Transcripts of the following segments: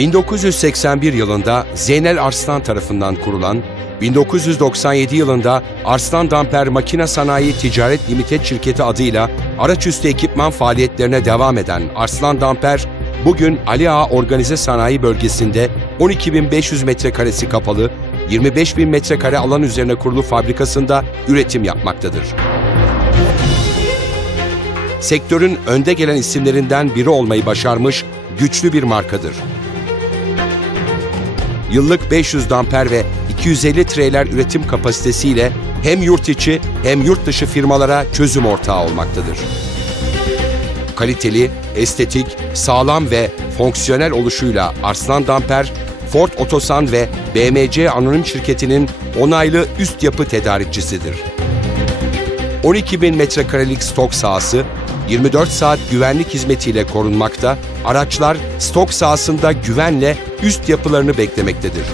1981 yılında Zeynel Arslan tarafından kurulan, 1997 yılında Arslan Damper Makine Sanayi Ticaret Limited şirketi adıyla araçüstü ekipman faaliyetlerine devam eden Arslan Damper, bugün Ali Ağa Organize Sanayi Bölgesi'nde 12.500 metrekaresi kapalı, 25.000 metrekare alan üzerine kurulu fabrikasında üretim yapmaktadır. Sektörün önde gelen isimlerinden biri olmayı başarmış güçlü bir markadır. Yıllık 500 damper ve 250 trailer üretim kapasitesiyle hem yurt içi hem yurt dışı firmalara çözüm ortağı olmaktadır. Kaliteli, estetik, sağlam ve fonksiyonel oluşuyla Arslan Damper, Ford Otosan ve BMC Anonim Şirketi'nin onaylı üst yapı tedarikçisidir. 12 bin metrekarelik stok sahası, 24 saat güvenlik hizmetiyle korunmakta, araçlar stok sahasında güvenle üst yapılarını beklemektedir.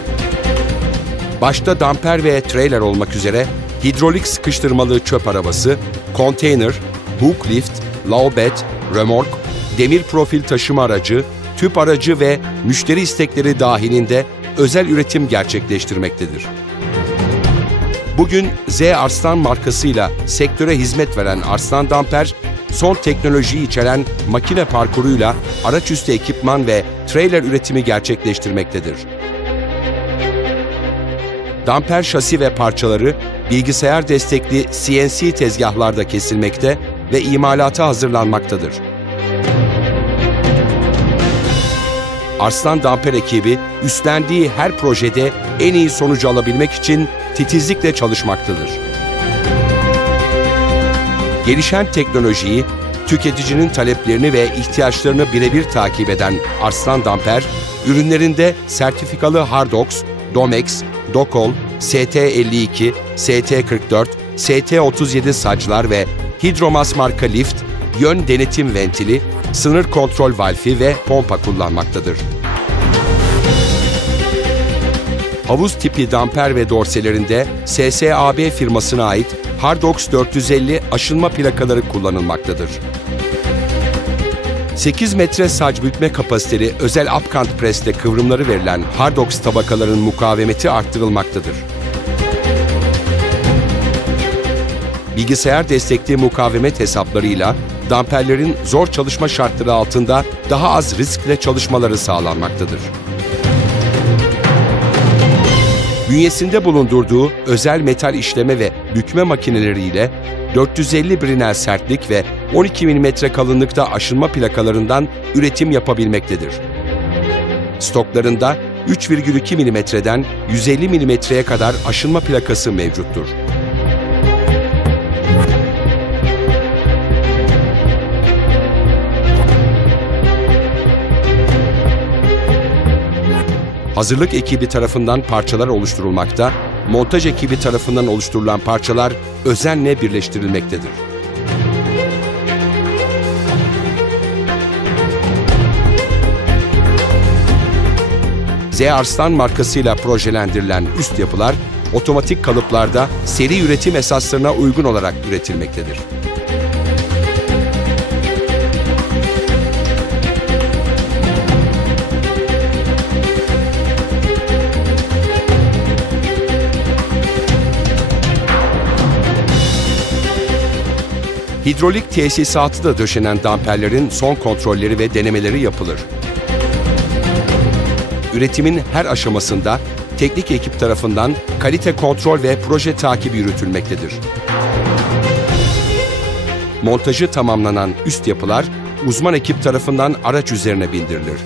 Başta damper ve trailer olmak üzere hidrolik sıkıştırmalı çöp arabası, konteyner, hook lift, lowbed, römork, demir profil taşıma aracı, tüp aracı ve müşteri istekleri dahilinde özel üretim gerçekleştirmektedir. Bugün Z Arslan markasıyla sektöre hizmet veren Arslan Damper, son teknolojiyi içeren makine parkuruyla araçüstü ekipman ve trailer üretimi gerçekleştirmektedir. Damper şasi ve parçaları bilgisayar destekli CNC tezgahlarda kesilmekte ve imalata hazırlanmaktadır. Arslan Damper ekibi üstlendiği her projede en iyi sonucu alabilmek için titizlikle çalışmaktadır. Gelişen teknolojiyi, tüketicinin taleplerini ve ihtiyaçlarını birebir takip eden Arslan Damper, ürünlerinde sertifikalı Hardox, Domex, Dokol, ST52, ST44, ST37 saclar ve Hidromas marka lift, yön denetim ventili, sınır kontrol valfi ve pompa kullanmaktadır. Havuz tipi damper ve dorselerinde SSAB firmasına ait Hardox 450 aşınma plakaları kullanılmaktadır. 8 metre sac bükme kapasiteli özel upkant preste kıvrımları verilen Hardox tabakaların mukavemeti arttırılmaktadır. Bilgisayar destekli mukavemet hesaplarıyla damperlerin zor çalışma şartları altında daha az riskle çalışmaları sağlanmaktadır. Bünyesinde bulundurduğu özel metal işleme ve bükme makineleriyle 450 Brinel sertlik ve 12 mm kalınlıkta aşınma plakalarından üretim yapabilmektedir. Stoklarında 3,2 mm'den 150 mm'ye kadar aşınma plakası mevcuttur. Hazırlık ekibi tarafından parçalar oluşturulmakta, montaj ekibi tarafından oluşturulan parçalar özenle birleştirilmektedir. Z Arslan markasıyla projelendirilen üst yapılar, otomatik kalıplarda seri üretim esaslarına uygun olarak üretilmektedir. Hidrolik tesisatı da döşenen damperlerin son kontrolleri ve denemeleri yapılır. Üretimin her aşamasında teknik ekip tarafından kalite kontrol ve proje takibi yürütülmektedir. Montajı tamamlanan üst yapılar uzman ekip tarafından araç üzerine bindirilir.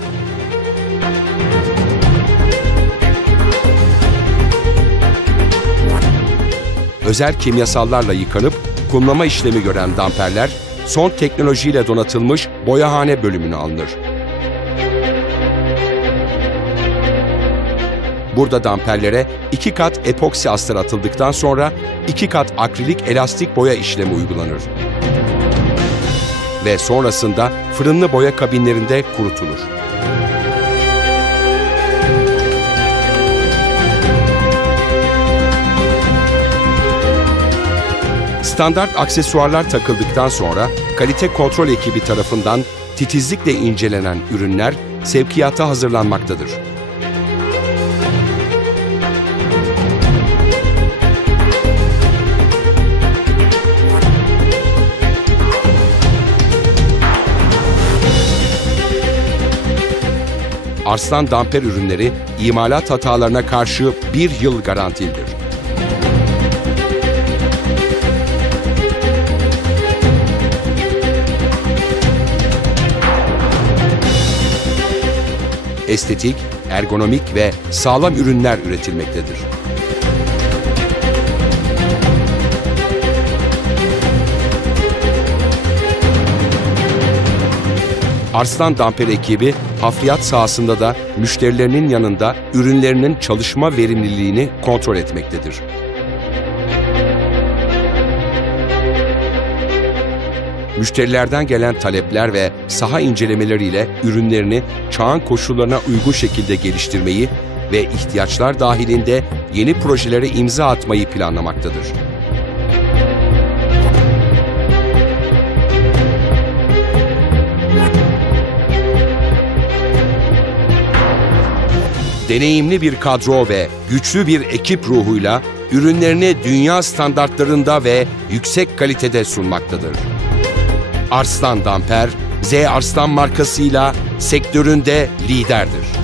Özel kimyasallarla yıkanıp kumlama işlemi gören damperler son teknolojiyle donatılmış boyahane bölümüne alınır. Burada damperlere iki kat epoksi astar atıldıktan sonra iki kat akrilik elastik boya işlemi uygulanır. Ve sonrasında fırınlı boya kabinlerinde kurutulur. Standart aksesuarlar takıldıktan sonra kalite kontrol ekibi tarafından titizlikle incelenen ürünler sevkiyata hazırlanmaktadır. Arslan Damper ürünleri imalat hatalarına karşı bir yıl garantilidir. Estetik, ergonomik ve sağlam ürünler üretilmektedir. Arslan Damper ekibi hafriyat sahasında da müşterilerinin yanında ürünlerinin çalışma verimliliğini kontrol etmektedir. Müşterilerden gelen talepler ve saha incelemeleriyle ürünlerini çağın koşullarına uygun şekilde geliştirmeyi ve ihtiyaçlar dahilinde yeni projelere imza atmayı planlamaktadır. deneyimli bir kadro ve güçlü bir ekip ruhuyla ürünlerini dünya standartlarında ve yüksek kalitede sunmaktadır. Arslan Damper, Z Arslan markasıyla sektöründe liderdir.